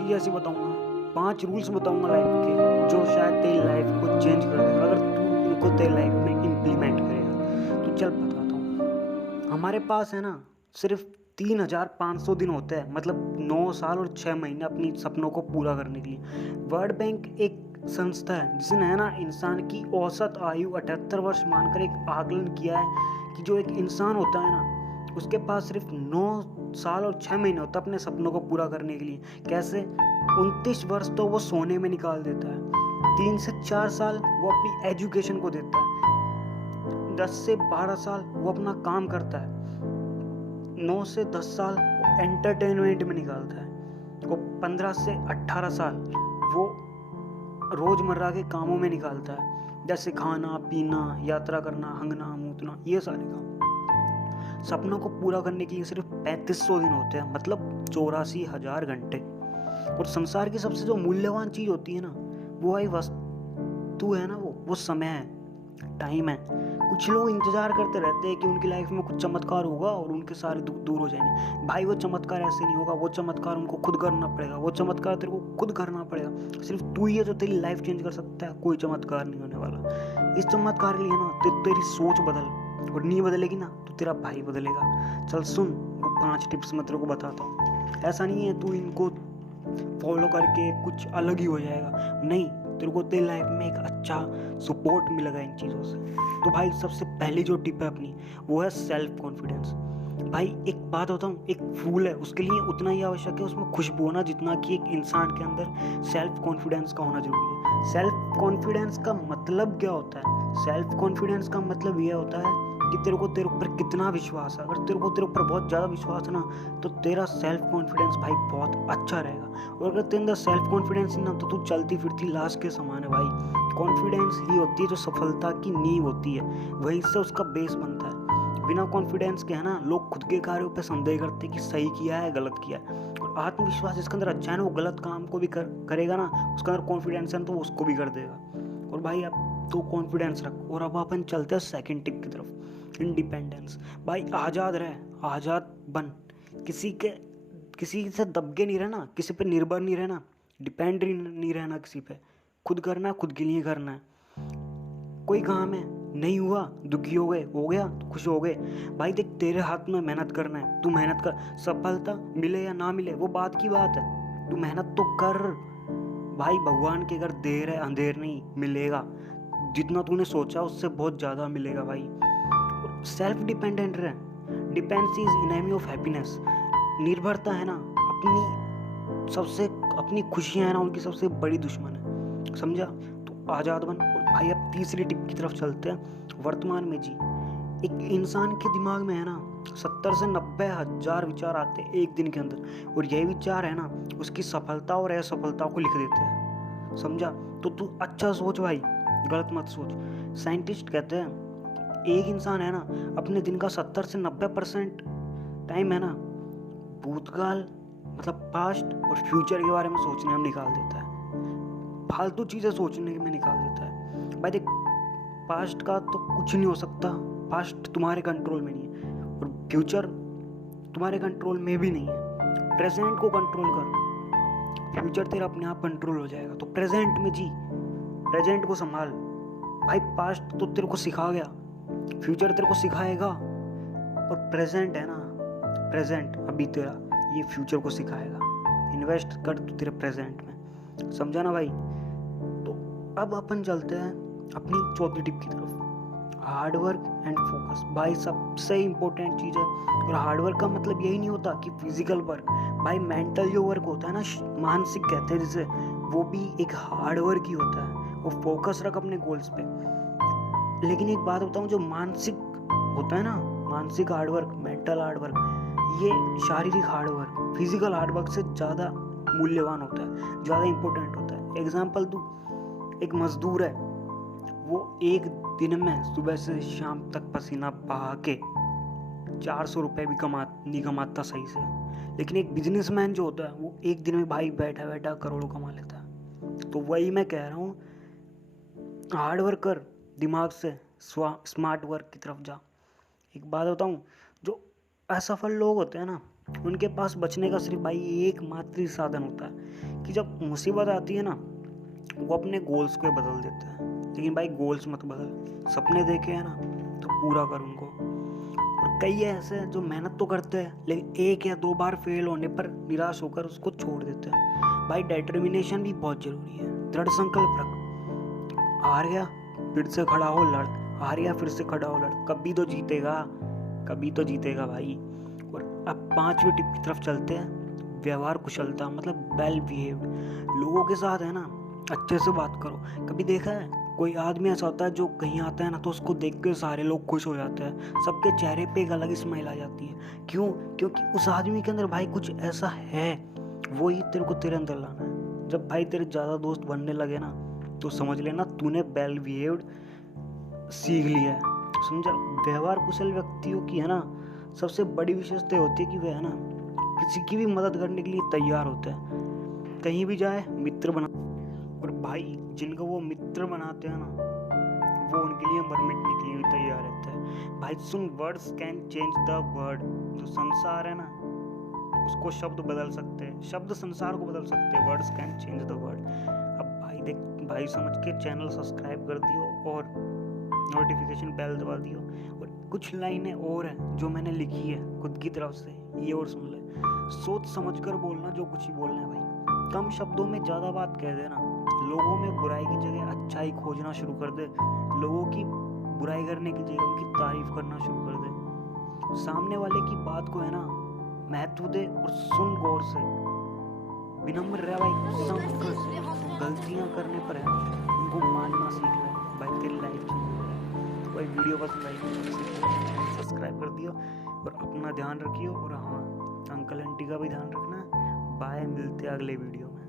चीज़ ऐसी बताऊँगा, 5 रूल्स बताऊँगा लाइफ के, जो शायद तेरी लाइफ को चेंज कर देगा अगर तू इनको तेरी लाइफ में इम्प्लीमेंट करेगा। तो चल बताता हूँ। हमारे पास है ना सिर्फ 3,500 दिन होते हैं, मतलब 9 साल और 6 महीने अपनी सपनों को पूरा करने के लिए। वर्ल्ड बैंक एक संस्था है जिसने है ना इंसान की औसत आयु 78 वर्ष मानकर एक आकलन किया है कि जो एक इंसान होता है ना उसके पास सिर्फ 9 साल और 6 महीने होता है अपने सपनों को पूरा करने के लिए। कैसे? 29 वर्ष तो वो सोने में निकाल देता है, 3 से 4 साल वो अपनी एजुकेशन को देता है, 10 से 12 साल वो अपना काम करता है, 9 से 10 साल वो एंटरटेनमेंट में निकालता है, वो 15 से 18 साल वो रोजमर्रा के कामों में निकालता है, जैसे खाना पीना, यात्रा करना, हंगना मूतना, ये सारे काम। सपनों को पूरा करने के लिए सिर्फ 3500 दिन होते हैं, मतलब 84,000 घंटे। और संसार की सबसे जो मूल्यवान चीज होती है ना वो आई वस्तु है ना, वो समय है, टाइम है। कुछ लोग इंतजार करते रहते हैं कि उनकी लाइफ में कुछ चमत्कार होगा और उनके सारे दुख दूर हो जाएंगे। भाई वो चमत्कार ऐसे नहीं होगा, वो चमत्कार उनको खुद करना पड़ेगा, वो चमत्कार तेरे को खुद करना पड़ेगा। सिर्फ तू ही है जो तेरी लाइफ चेंज कर सकता है, कोई चमत्कार नहीं होने वाला। इस चमत्कार के लिए ना तेरी सोच बदल, और नहीं बदलेगी ना तो तेरा भाई बदलेगा। चल सुन, वो 5 टिप्स मैं तेरे को बताता हूँ। ऐसा नहीं है तू इनको फॉलो करके कुछ अलग ही हो जाएगा, नहीं, तेरे को तेरी लाइफ में एक अच्छा सपोर्ट मिलेगा इन चीज़ों से। तो भाई सबसे पहली जो टिप है अपनी वो है सेल्फ कॉन्फिडेंस। भाई एक बात बताऊँ, एक फूल है उसके लिए उतना ही आवश्यक है उसमें खुशबू होना जितना कि एक इंसान के अंदर सेल्फ कॉन्फिडेंस का होना जरूरी है। सेल्फ कॉन्फिडेंस का मतलब क्या होता है? सेल्फ कॉन्फिडेंस का मतलब यह होता है कि तेरे को तेरे ऊपर कितना विश्वास है। अगर तेरे को तेरे ऊपर बहुत ज़्यादा विश्वास है ना तो तेरा सेल्फ कॉन्फिडेंस भाई बहुत अच्छा रहेगा। और अगर तेरे अंदर सेल्फ कॉन्फिडेंस ही ना तो तू चलती फिरती लाश के समान है भाई। कॉन्फिडेंस ही होती है जो सफलता की नींव होती है, वहीं से उसका बेस बनता है। बिना कॉन्फिडेंस के है ना लोग खुद के कार्यों पे संदेह करते हैं कि सही किया है गलत किया है। और आत्मविश्वास जिसके अंदर अच्छा है ना वो गलत काम को भी करेगा ना, उसके अंदर कॉन्फिडेंस है तो वो उसको भी कर देगा। और भाई अब तो कॉन्फिडेंस रख। और अब अपन चलते हैं सेकंड टिप की तरफ, इंडिपेंडेंस। भाई आज़ाद रह, आज़ाद बन, किसी से दबके नहीं रहना, किसी पे निर्भर नहीं रहना, डिपेंड नहीं रहना किसी पे। खुद करना, खुद के लिए करना है। कोई काम है नहीं हुआ, दुखी हो गया तो खुश हो गए। भाई देख तेरे हाथ में मेहनत करना है, तू मेहनत कर, सफलता मिले या ना मिले वो बात की बात है, तू मेहनत तो कर। भाई भगवान के अगर देर है अंधेर नहीं, मिलेगा। जितना तूने सोचा उससे बहुत ज़्यादा मिलेगा भाई। सेल्फ डिपेंडेंट रहे। Dependency is enemy of happiness. निर्भरता है ना अपनी खुशियां है ना उनकी सबसे बड़ी दुश्मन है, समझा? तो आज़ाद बन। और भाई अब तीसरी टिप की तरफ चलते हैं, वर्तमान में जी। एक इंसान के दिमाग में है ना 70 से 90 हजार विचार आते हैं एक दिन के अंदर, और यही विचार है ना उसकी सफलता और असफलता को लिख देते हैं, समझा? तो तू अच्छा सोच भाई, गलत मत सोच। साइंटिस्ट कहते हैं एक इंसान है ना अपने दिन का 70 से 90% टाइम है ना भूतकाल मतलब पास्ट और फ्यूचर के बारे में सोचने में निकाल देता है, फालतू चीज़ें सोचने में निकाल देता है। भाई देख पास्ट का तो कुछ नहीं हो सकता, पास्ट तुम्हारे कंट्रोल में नहीं है, और फ्यूचर तुम्हारे कंट्रोल में भी नहीं है। प्रेजेंट को कंट्रोल कर, फ्यूचर तेरा अपने आप कंट्रोल हो जाएगा। तो प्रेजेंट में जी, प्रेजेंट को संभाल। भाई पास्ट तो तेरे को सिखा गया, फ्यूचर तेरे को सिखाएगा, और प्रेजेंट है ना, प्रेजेंट अभी तेरा ये फ्यूचर को सिखाएगा। इन्वेस्ट कर तू तेरे प्रेजेंट में, समझा ना भाई? तो अब अपन चलते हैं अपनी चौथी टिप की तरफ, हार्ड वर्क एंड फोकस। भाई सबसे इंपॉर्टेंट चीज़ है। और हार्ड वर्क का मतलब यही नहीं होता कि फिजिकल वर्क, भाई मेंटल जो वर्क होता है ना, मानसिक कहते हैं जिसे, वो भी एक हार्ड वर्क ही होता है। वो फोकस रख अपने गोल्स पे। लेकिन एक बात बताऊं, जो मानसिक होता है ना, मानसिक हार्डवर्क, मेंटल हार्डवर्क, ये शारीरिक हार्डवर्क फिजिकल हार्डवर्क से ज़्यादा मूल्यवान होता है, ज़्यादा इंपॉर्टेंट होता है। एग्जाम्पल दूं, एक मजदूर है, वो एक दिन में सुबह से शाम तक पसीना बहा के 400 रुपये भी नहीं कमाता सही से। लेकिन एक बिजनेसमैन जो होता है वो एक दिन में भाई बैठा बैठा करोड़ों कमा लेता है। तो वही मैं कह रहा हूँ, हार्ड वर्क कर, दिमाग से स्मार्ट वर्क की तरफ जा। एक बात बताऊं, जो असफल लोग होते हैं ना उनके पास बचने का सिर्फ भाई एकमात्र साधन होता है कि जब मुसीबत आती है ना, वो अपने गोल्स को बदल देते हैं। लेकिन भाई गोल्स मत बदल, सपने देखे हैं ना तो पूरा कर उनको। और कई ऐसे हैं जो मेहनत तो करते हैं लेकिन 1 या 2 बार फेल होने पर निराश होकर उसको छोड़ देते हैं। भाई डिटर्मिनेशन भी बहुत जरूरी है। दृढ़ संकल्प रख, हार गया फिर से खड़ा हो लड़, हार गया फिर से खड़ा हो लड़, कभी तो जीतेगा, कभी तो जीतेगा भाई। और अब 5वीं टिप की तरफ चलते हैं। व्यवहार कुशलता, मतलब वेल बिहेव्ड लोगों के साथ है ना अच्छे से बात करो। कभी देखा है कोई आदमी ऐसा होता है जो कहीं आता है ना तो उसको देख के सारे लोग खुश हो जाते हैं, सबके चेहरे पे एक अलग स्माइल आ जाती है। क्यों? क्योंकि उस आदमी के अंदर भाई कुछ ऐसा है, वो ही तेरे को तेरे अंदर लाना है। जब भाई तेरे ज़्यादा दोस्त बनने लगे ना तो समझ लेना तूने वेल बिहेव्ड सीख लिया है, समझा। व्यवहार कुशल व्यक्तियों की है ना सबसे बड़ी विशेषता होती है कि वे है ना किसी की भी मदद करने के लिए तैयार होते हैं, कहीं भी जाए मित्र बना। और भाई जिनको वो मित्र बनाते हैं ना वो उनके लिए मर मिटने के लिए भी तैयार रहते हैं। भाई सुन, words can change the world. जो संसार है ना उसको शब्द बदल सकते हैं, शब्द संसार को बदल सकते हैं। Words can change the world. अब भाई देख, भाई समझ के चैनल सब्सक्राइब कर दियो और नोटिफिकेशन बेल दबा दियो। और कुछ लाइनें और हैं जो मैंने लिखी है खुद की तरफ से, ये और सुन ले। सोच समझ कर बोलना जो कुछ ही बोलना है भाई, कम शब्दों में ज़्यादा बात कह देना। लोगों में बुराई की जगह अच्छाई खोजना शुरू कर दे, लोगों की बुराई करने की जगह उनकी तारीफ करना शुरू कर दे। सामने वाले की बात को है ना महत्व दे और सुन गौर से। विनम्र रह भाई, सब गलतियां करने पर है उनको मानना सीख ले भाई, तेरी लाइफ चेंज हो जाएगी। तो भाई वीडियो पसंद आई तो सब्सक्राइब कर दियो और अपना ध्यान रखियो। और हाँ, अंकल आंटी का भी ध्यान रखना। बाय, मिलते अगले वीडियो में।